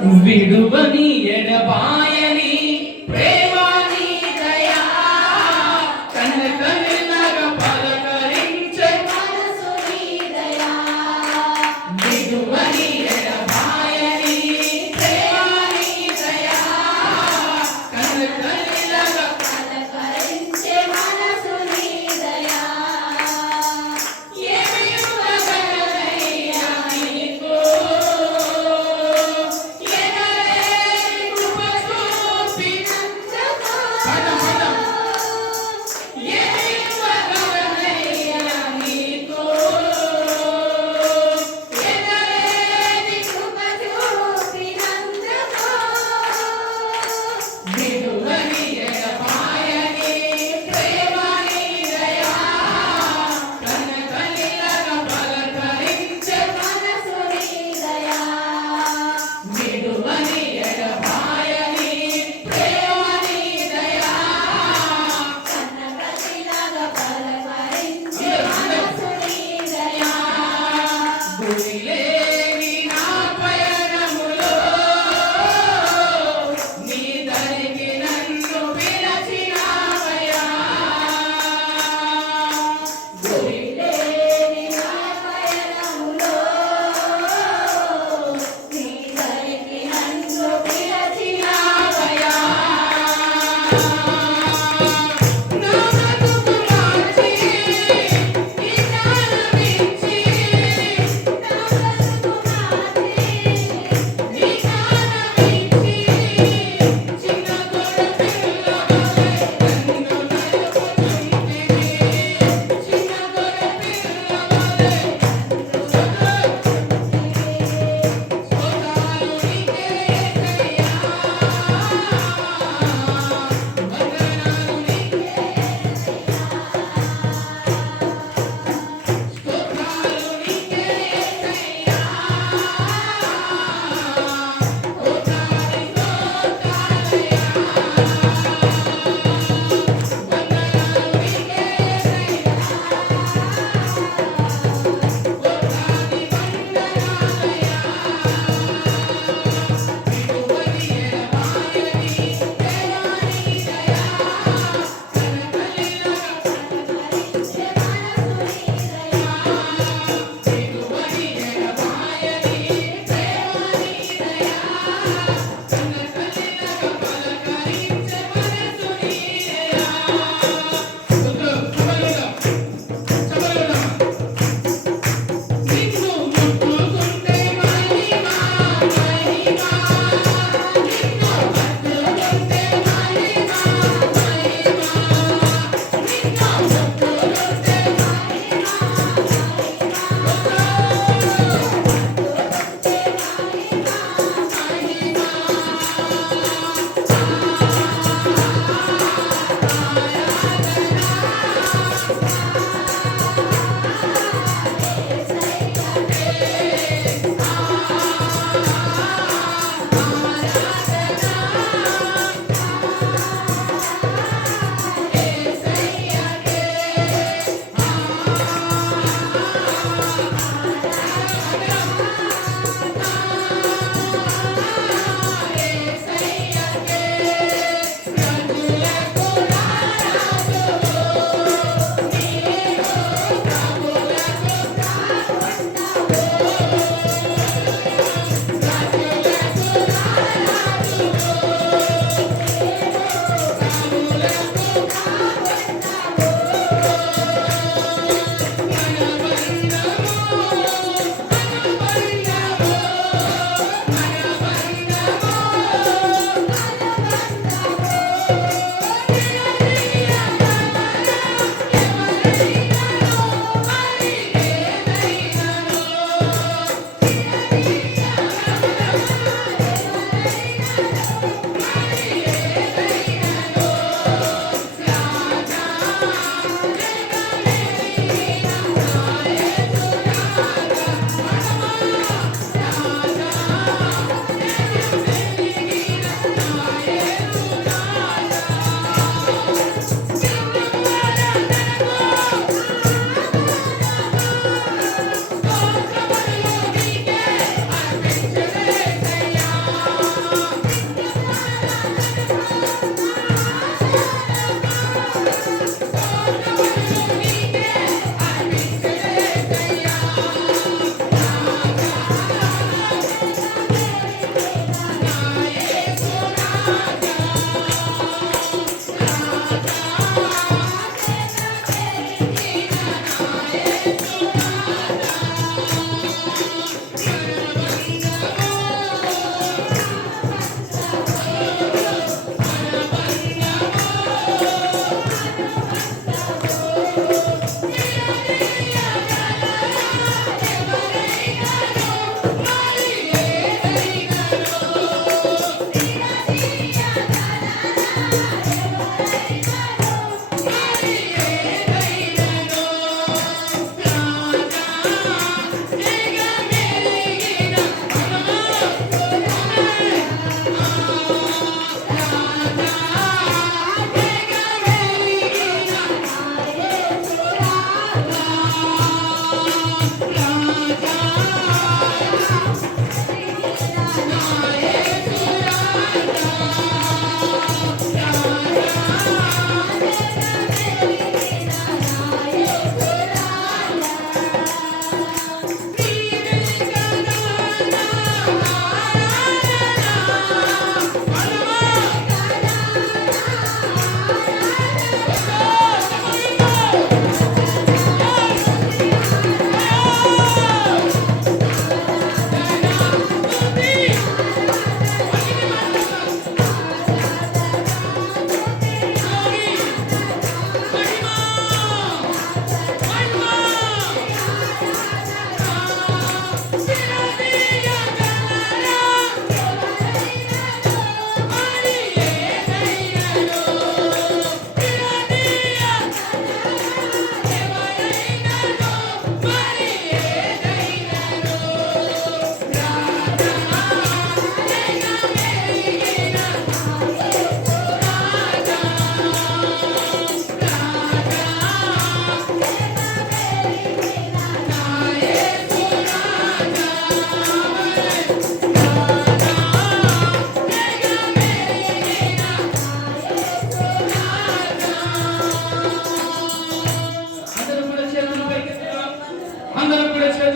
విడువని ఎడబాయని ప్రేమ నీ దయా కన్న కన్నగా పలకరించే మనసు నీ దయా విడువని ఎడబాయని ప్రేమ నీ దయా కన్న కన్నగా పలకరించే మనసు నీ దయా ఏమి ఇవ్వగలనయ్యా నీకు ఎనలేని కృప చూపి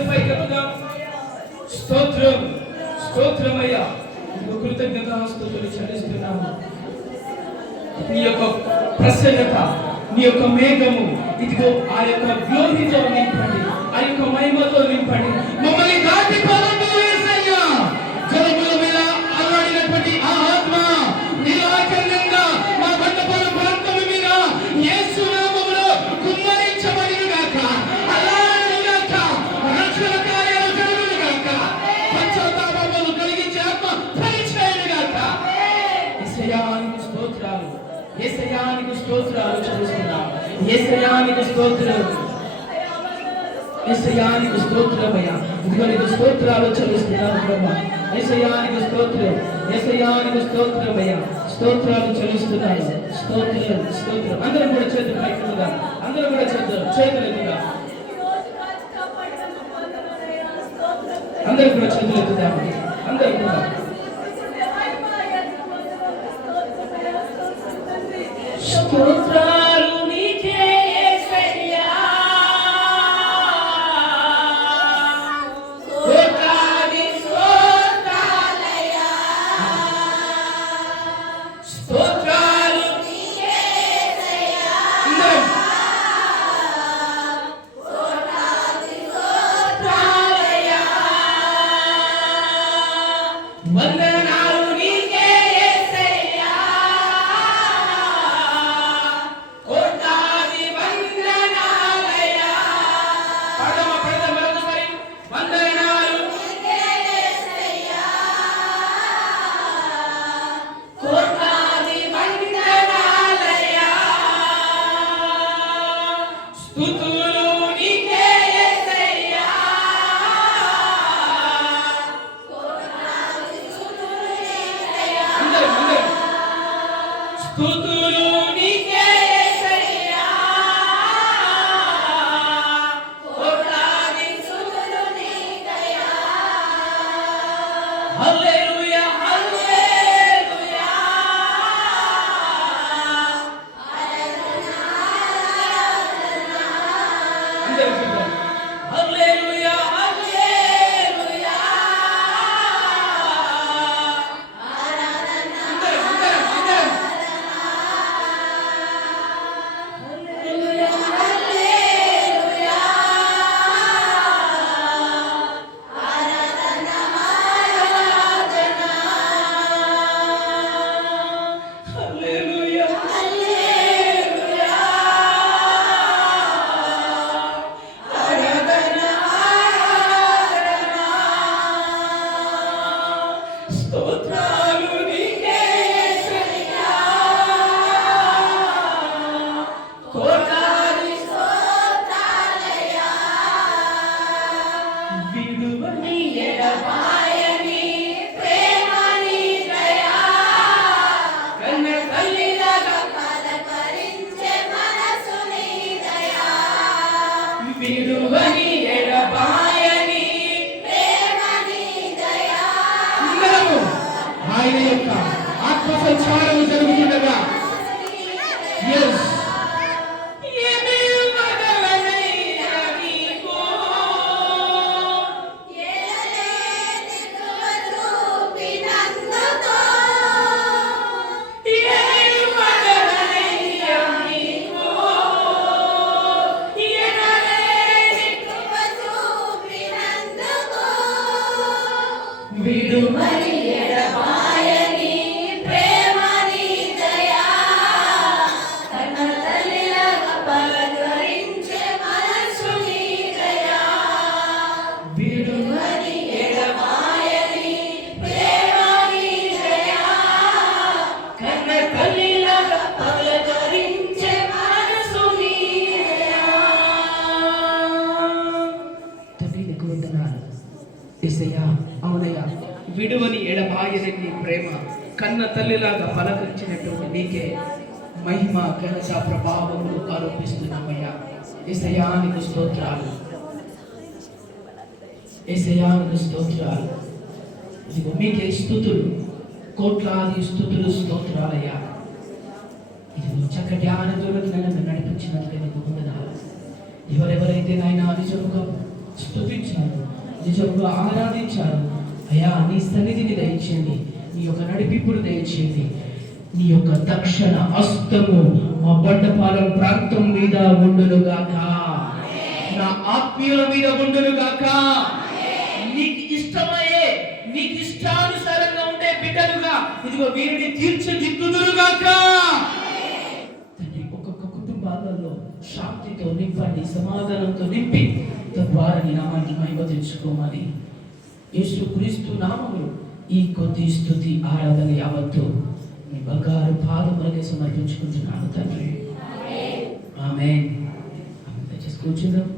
చేతులు పైకెత్తుదాం. స్తోత్రం, స్తోత్రమయ్యా. కృతజ్ఞతాస్తుతులు చెల్లిస్తున్నాము. నీ యొక్క ప్రసన్నత, నీ యొక్క మేఘము, ఇదిగో ఆ యొక్క గ్లోరీతో నింపండి, ఆ యొక్క మహిమతో నింపండి. మమ్మల్ని దాటిపోదండి యేసయ్యా. జలముల మీద అలవాడినటువంటి ఆ ఆత్మ నీలాకంగా మా బండపల ప్రాంతము మీద యేసు నామములో కుమ్మరించబడిన గాక, అలాను గాక, రక్షణ కార్యాలు జరుగును గాక, పశ్చాత్తాపములు కలిగించే ఆత్మ పనిచేయను గాక. యేసయ్యానికి స్తోత్రాలు, యేసయ్యానికి స్తోత్రాలు చెల్లిస్తున్నాము. యేసయ్యానికి స్తోత్రం, యేసయ్యానికి స్తోత్రమయ్యా. ఇదిగో నీకు స్తోత్రాలు చెల్లిస్తున్నాను ప్రభా. యేసయ్యానికి స్తోత్రం, యేసయ్యానికి స్తోత్రమయ్యా. స్తోత్రాలు చెల్లిస్తున్నాను. స్తోత్రం, స్తోత్రం. అందరం కూడా చేతులు పైకెత్తుగా, అందరం కూడా చేతులు ఎత్తుగా, అందరం కూడా చేతులు ఎత్తుదాము. అందరం కూడా స్తోత్రాలు నీకే యేసయ్యా. కోట్లాది స్తోత్రాలయ్యా. స్తోత్రాలు నీకే యేసయ్యా. కోట్లాది స్తోత్రాలయ్యా. వందనాలు నీకే యేసయ్యా. కోట్లాది వందనాలయ్యా. పడమ మరొకసారి. వందనాలు నీకే యేసయ్యా. కోట్లాది వందనాలయ్యా. స్తుతులు నీకే యేసయ్యా. స్తుతులు నీకే యేసయ్యా. కోట్లాది స్తుతులు నీకయ్యా. హల్లెలూయా, హల్లెలూయా. అందరూ చూద్దాం. హల్లెలూయా, హల్లెలూయా. హల్లెలూయా, హల్లెలూయా. ఆరాధన, ఆరాధన. స్తోత్రాలు నీకే యేసయ్యా. కోట్లాది స్తోత్రాలయ్యా. విడువని ఎడబాయని ప్రేమ నీ దయా. కన్న తల్లిలాగా పలకరించే మనసు నీ దయా. విడువని ఎడబాయని ప్రేమ నీ దయా. అందరము ఆయన యొక్క ఆత్మ సంచారం జరుగుతుండగా yes ఏమి వదలనయ్యా నీకు. ఏలలేని కృప చూపినందుకు. ఏమి వదలనయ్యా నీకు. ఏలలేని కృప చూపినందుకు. విడువని ఎడబాయని ప్రేమ నీ దయా. కన్న తల్లిలాగా పలకరించే మనసు నీ దయా. విడువని ఎడబాయని ప్రేమ నీ దయా. కన్న తల్లిలాగా పలకరించే మనసు నీ దయా. తండ్రి నీకు వందనాలు యేసయ్యా. అవునయ్యా, విడువని ఎడబాయని నీ ప్రేమ కన్న తల్లిలాగా పలకరించినటువంటి నీకే మహిమ, ఘనత, ప్రభావములు ఆరోపిస్తున్నామయ్యా. యేసయ్యానికి స్తోత్రాలు, యేసయ్యానికి స్తోత్రాలు. ఇదిగో మీకే స్తుతులు, కోట్లాది స్తుతులు, స్తోత్రాలయ్యా. ఇదిగో చక్కటి ఆనందంలోకి నన్ను నడిపించినందుకు నీకు వందనాలు. ఎవరెవరైతే నాయన నిజముగా స్తుతించారు, నిజంగా ఆరాధించారు. అయ్యా నీ సన్నిధిని దయచేయండి, నీ యొక్క నడిపింపుడు దయచేయండి. నీ యొక్క దక్షిణ హస్తము మా బండపాలెం ప్రాంతం మీద ఉండునుగాక, నా ఆత్మీయుల మీద ఉండునుగాక. నీకు ఇష్టమయ్యే, నీకు ఇష్టానుసారంగా ఉండే బిడ్డలుగా ఇదిగో వీరిని తీర్చిదిద్దుదురుగాక. తండ్రి ఒక్కొక్క కుటుంబాలలో శాంతితో నింపండి, సమాధానంతో నింపి తద్వారా నీ నామానికి మహిమ తెచ్చుకోమని యేసుక్రీస్తు నామములో ఈ కొద్ది స్తుతి ఆరాధన యావత్తు నీ బంగారు పాదములకి సమర్పించుకుంటున్నాను తండ్రి. ఆమేన్. దయచేసి కూర్చుందాం.